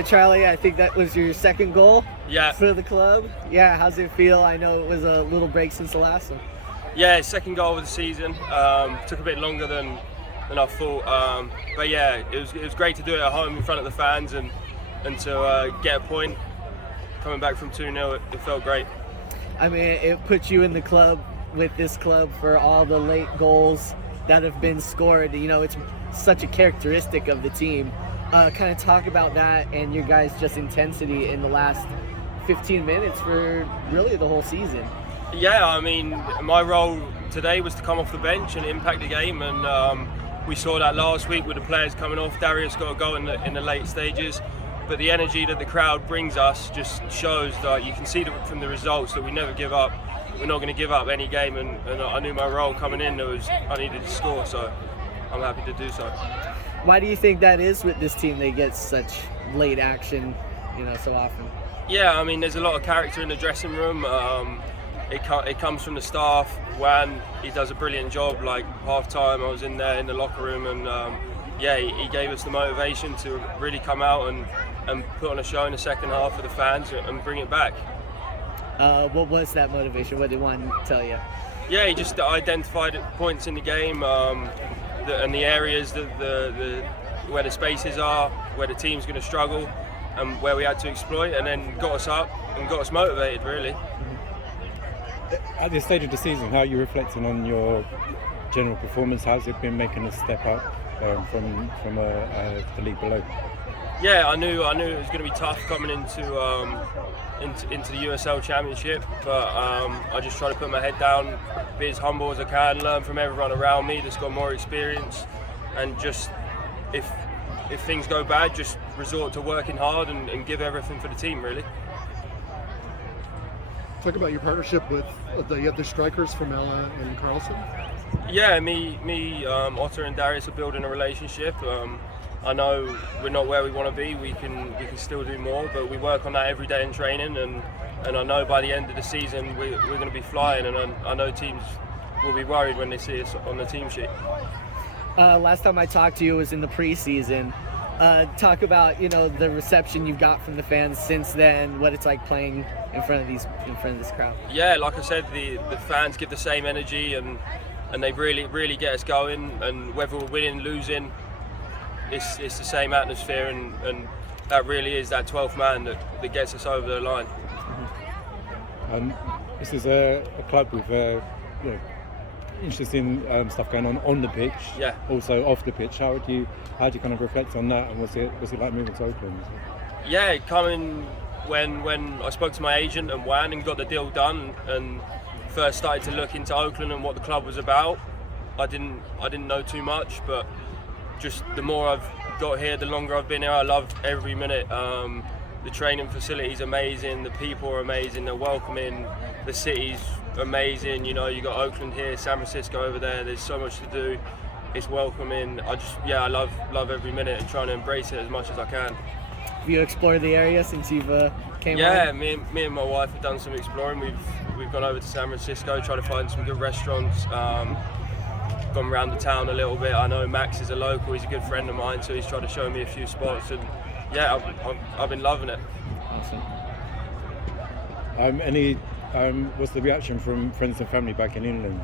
And Charlie, I think that was your second goal for the club. Yeah, how's it feel? I know it was a little break since the last one. Yeah, second goal of the season. Took a bit longer than I thought. But yeah, it was great to do it at home in front of the fans and to get a point. Coming back from 2-0, it felt great. I mean, it puts you in the club with this club for all the late goals that have been scored. You know, it's such a characteristic of the team. Kind of talk about that and your guys' just intensity in the last 15 minutes for really the whole season. Yeah, I mean, my role today was to come off the bench and impact the game, and we saw that last week with the players coming off. Darius got a goal in the late stages, but the energy that the crowd brings us just shows that you can see from the results that we never give up. We're not going to give up any game, and I knew my role coming in I needed to score, so I'm happy to do so. Why do you think that is with this team? They get such late action, so often. Yeah, I mean, there's a lot of character in the dressing room. It comes from the staff. Juan, he does a brilliant job. Like half-time, I was in there in the locker room, and he gave us the motivation to really come out and put on a show in the second half for the fans and bring it back. What was that motivation? What did Juan tell you? Yeah, he just identified points in the game and the areas where the spaces are, where the team's going to struggle, and where we had to exploit, and then got us up and got us motivated, really. At this stage of the season, how are you reflecting on your general performance? How's it been making a step up from the league below? Yeah, I knew it was going to be tough coming into the USL Championship, but I just try to put my head down, be as humble as I can, learn from everyone around me that's got more experience, and just if things go bad, just resort to working hard and give everything for the team, really. Talk about your partnership with the other strikers from Ella and Carlson. Yeah, me, Otter and Darius are building a relationship. I know we're not where we want to be. We can still do more, but we work on that every day in training. And I know by the end of the season we're going to be flying. And I know teams will be worried when they see us on the team sheet. Last time I talked to you was in the preseason. Talk about the reception you've got from the fans since then. What it's like playing in front of this crowd. Yeah, like I said, the fans give the same energy and they really get us going. And whether we're winning, losing, it's the same atmosphere, and that really is that 12th man that gets us over the line. This is a club with interesting stuff going on the pitch. Yeah. Also off the pitch. How do you kind of reflect on that? And was it like moving to Oakland? Yeah, coming when I spoke to my agent and Juan and got the deal done and first started to look into Oakland and what the club was about. I didn't know too much, but just the more I've got here, the longer I've been here, I love every minute. The training facility's amazing, the people are amazing, they're welcoming, the city's amazing. You got Oakland here, San Francisco over there. There's so much to do. It's welcoming. I love every minute and trying to embrace it as much as I can. Have you explored the area since you've came? Yeah, me and my wife have done some exploring. We've gone over to San Francisco, tried to find some good restaurants. Gone around the town a little bit. I know Max is a local. He's a good friend of mine, so he's tried to show me a few spots. And yeah, I've been loving it. Awesome. What's the reaction from friends and family back in England?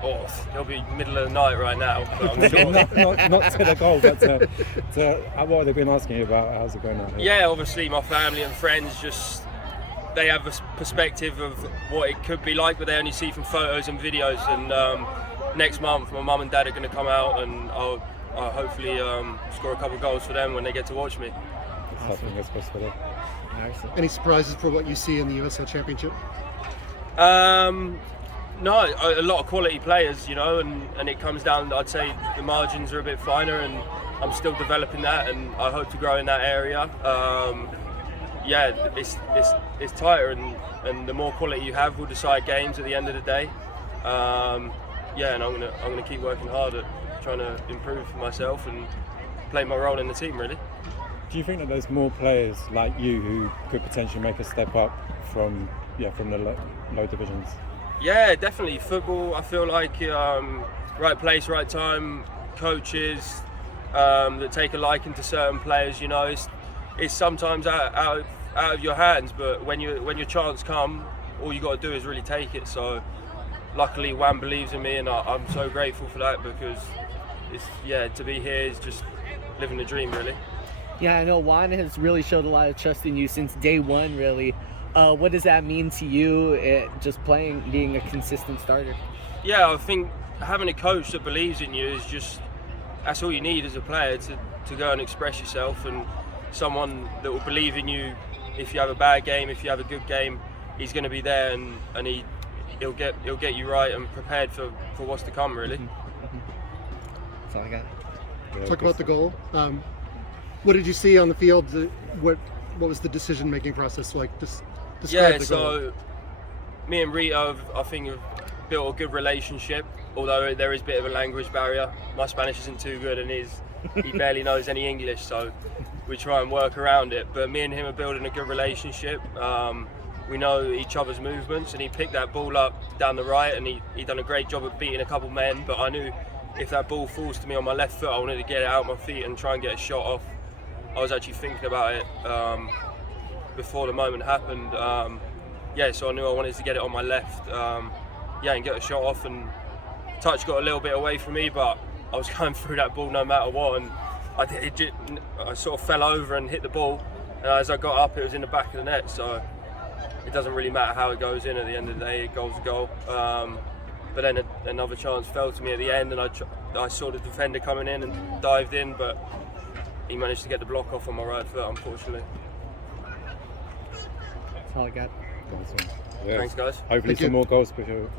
Oh, it'll be middle of the night right now, but I'm sure. not to the goal, but what have they been asking you about? How's it going on here? Yeah, obviously my family and friends they have a perspective of what it could be like, but they only see from photos and videos. And next month, my mum and dad are going to come out, and I'll hopefully score a couple of goals for them when they get to watch me. Awesome. That's best for them. Any surprises for what you see in the USL Championship? No, a lot of quality players, and it comes down, I'd say the margins are a bit finer, and I'm still developing that, and I hope to grow in that area. It's tighter, and the more quality you have will decide games at the end of the day. And I'm gonna keep working hard at trying to improve myself and play my role in the team, really. Do you think that there's more players like you who could potentially make a step up from the low divisions? Yeah, definitely. Football, I feel like right place, right time, coaches that take a liking to certain players. it's sometimes out of your hands. But when your chance come, all you got to do is really take it. So luckily, Juan believes in me, and I'm so grateful for that, because to be here is just living the dream, really. Yeah, I know Juan has really showed a lot of trust in you since day one, really. What does that mean to you, just being a consistent starter? Yeah, I think having a coach that believes in you that's all you need as a player to go and express yourself, and someone that will believe in you. If you have a bad game, if you have a good game, he's going to be there, and he'll get you right and prepared for what's to come, really. That's all I got. Talk about the goal. What did you see on the field? What was the decision-making process like? Describe the goal. So me and Rito, I think, have built a good relationship, although there is a bit of a language barrier. My Spanish isn't too good, and he barely knows any English, so we try and work around it. But me and him are building a good relationship. We know each other's movements, and he picked that ball up down the right, and he done a great job of beating a couple men. But I knew if that ball falls to me on my left foot, I wanted to get it out of my feet and try and get a shot off. I was actually thinking about it before the moment happened. So I knew I wanted to get it on my left, and get a shot off. And touch got a little bit away from me, but I was going through that ball no matter what, and I sort of fell over and hit the ball. And as I got up, it was in the back of the net. So it doesn't really matter how it goes in. At the end of the day, a goal's a goal. But then another chance fell to me at the end, and I saw the defender coming in and dived in, but he managed to get the block off on my right foot, unfortunately. That's all I got. Awesome. Yeah. Thanks, guys. Hopefully some more goals for you.